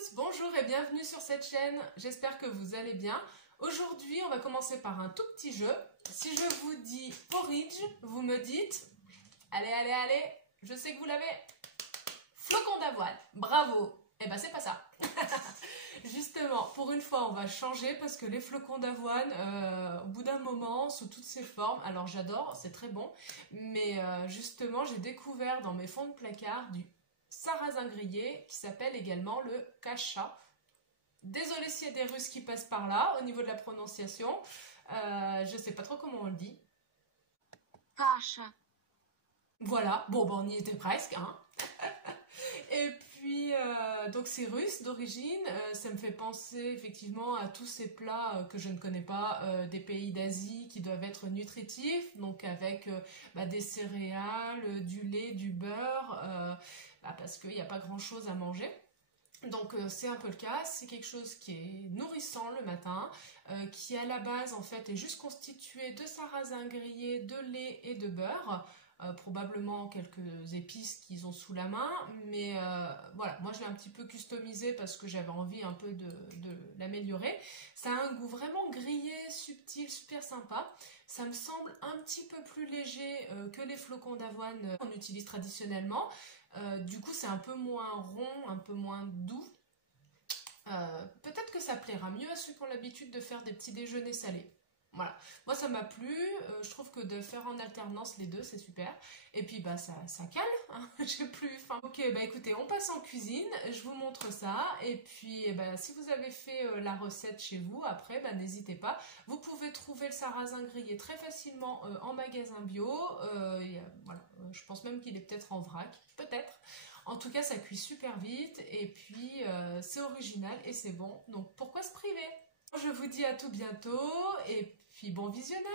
tous, bonjour et bienvenue sur cette chaîne, j'espère que vous allez bien. Aujourd'hui, on va commencer par un tout petit jeu. Si je vous dis porridge, vous me dites, allez, je sais que vous l'avez, flocon d'avoine, bravo. Eh ben c'est pas ça. Justement, pour une fois, on va changer parce que les flocons d'avoine, au bout d'un moment, sous toutes ces formes, alors j'adore, c'est très bon, mais justement, j'ai découvert dans mes fonds de placard du sarrasin grillé qui s'appelle également le kasha. Désolée s'il y a des Russes qui passent par là au niveau de la prononciation. Je sais pas trop comment on le dit. Kasha. Voilà, bon, on y était presque. Hein. Et puis, donc c'est russe d'origine. Ça me fait penser effectivement à tous ces plats que je ne connais pas des pays d'Asie qui doivent être nutritifs. Donc avec des céréales, du lait, du beurre. Parce qu'il n'y a pas grand chose à manger. Donc c'est un peu le cas, c'est quelque chose qui est nourrissant le matin, qui à la base en fait est juste constitué de sarrasin grillé, de lait et de beurre, probablement quelques épices qu'ils ont sous la main, mais voilà, moi je l'ai un petit peu customisé parce que j'avais envie un peu de l'améliorer. Ça a un goût vraiment grillé, subtil, super sympa. Ça me semble un petit peu plus léger que les flocons d'avoine qu'on utilise traditionnellement. Du coup c'est un peu moins rond, un peu moins doux. Peut-être que ça plaira mieux à ceux qui ont l'habitude de faire des petits déjeuners salés. Voilà, moi ça m'a plu, je trouve que de faire en alternance les deux c'est super. Et puis ça cale, hein. J'ai plus faim. Ok, écoutez, on passe en cuisine, je vous montre ça. Et puis si vous avez fait la recette chez vous, après n'hésitez pas. Vous pouvez trouver le sarrasin grillé très facilement en magasin bio. Voilà, je pense même qu'il est peut-être en vrac, peut-être. En tout cas ça cuit super vite et puis c'est original et c'est bon. Donc pourquoi se priver? Je vous dis à tout bientôt et puis bon visionnage.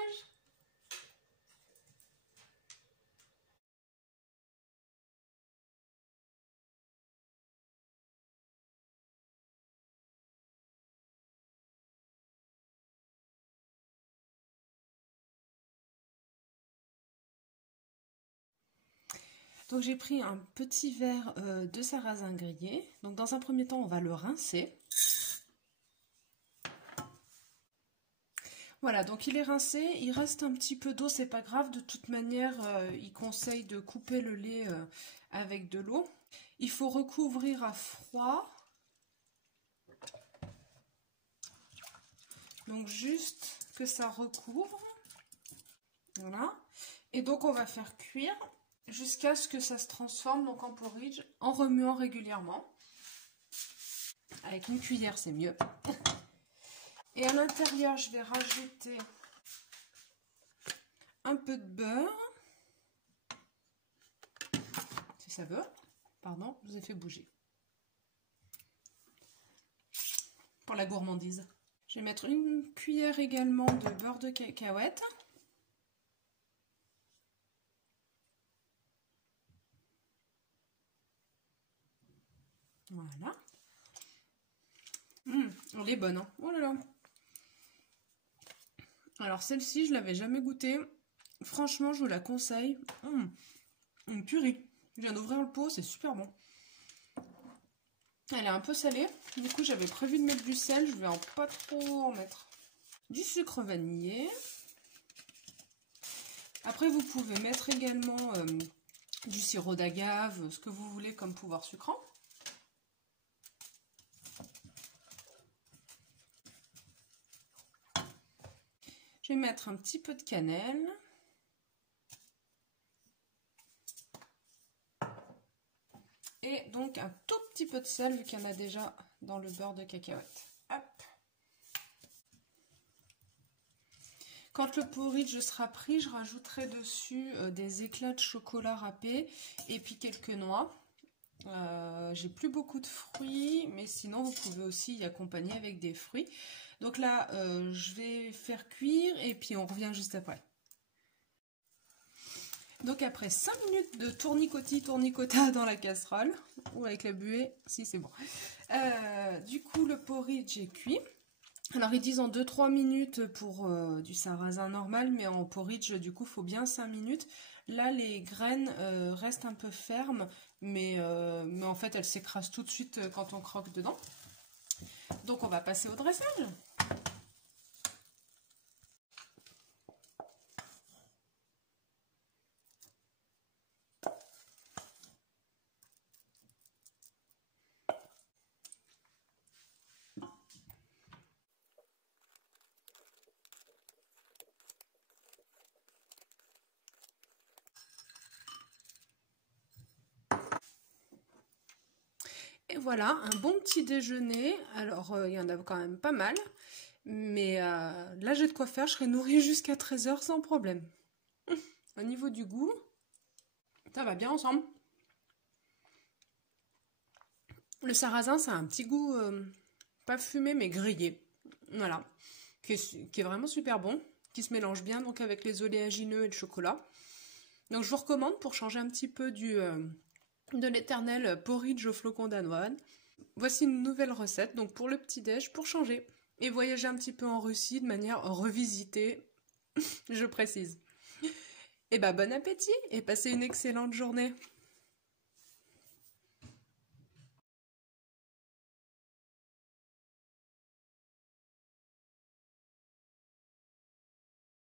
Donc j'ai pris un petit verre de sarrasin grillé. Donc dans un premier temps, on va le rincer. Voilà, donc il est rincé, il reste un petit peu d'eau, c'est pas grave, de toute manière, il conseille de couper le lait avec de l'eau. Il faut recouvrir à froid. Donc juste que ça recouvre. Voilà. Et donc on va faire cuire jusqu'à ce que ça se transforme donc en porridge en remuant régulièrement. Avec une cuillère, c'est mieux. Et à l'intérieur, je vais rajouter un peu de beurre. Si ça veut. Pardon, je vous ai fait bouger. Pour la gourmandise. Je vais mettre une cuillère également de beurre de cacahuète. Voilà. Elle est bonne, hein. Oh là là. Alors celle-ci, je l'avais jamais goûtée. Franchement, je vous la conseille. Une purée. Je viens d'ouvrir le pot, c'est super bon. Elle est un peu salée. Du coup, j'avais prévu de mettre du sel. Je vais pas trop en mettre. Du sucre vanillé. Après, vous pouvez mettre également du sirop d'agave, ce que vous voulez comme pouvoir sucrant. Je vais mettre un petit peu de cannelle. Et donc un tout petit peu de sel vu qu'il y en a déjà dans le beurre de cacahuète. Hop. Quand le porridge sera pris, je rajouterai dessus des éclats de chocolat râpé et puis quelques noix. J'ai plus beaucoup de fruits, mais sinon vous pouvez aussi y accompagner avec des fruits. Donc là, je vais faire cuire et puis on revient juste après. Donc après 5 minutes de tournicota dans la casserole, ou avec la buée, si c'est bon. Du coup, le porridge est cuit. Alors ils disent en 2-3 minutes pour du sarrasin normal, mais en porridge du coup faut bien 5 minutes. Là les graines restent un peu fermes, mais en fait elles s'écrasent tout de suite quand on croque dedans. Donc on va passer au dressage. Et voilà, un bon petit déjeuner. Alors, il y en a quand même pas mal. Mais là, j'ai de quoi faire. Je serai nourrie jusqu'à 13 h sans problème. Au niveau du goût, ça va bien ensemble. Le sarrasin, ça a un petit goût pas fumé, mais grillé. Voilà. Qui est vraiment super bon. Qui se mélange bien donc avec les oléagineux et le chocolat. Donc, je vous recommande pour changer un petit peu de l'éternel porridge au flocon d'avoine. Voici une nouvelle recette, donc pour le petit-déj, pour changer. Et voyager un petit peu en Russie de manière revisitée, je précise. Et bah bon appétit et passez une excellente journée.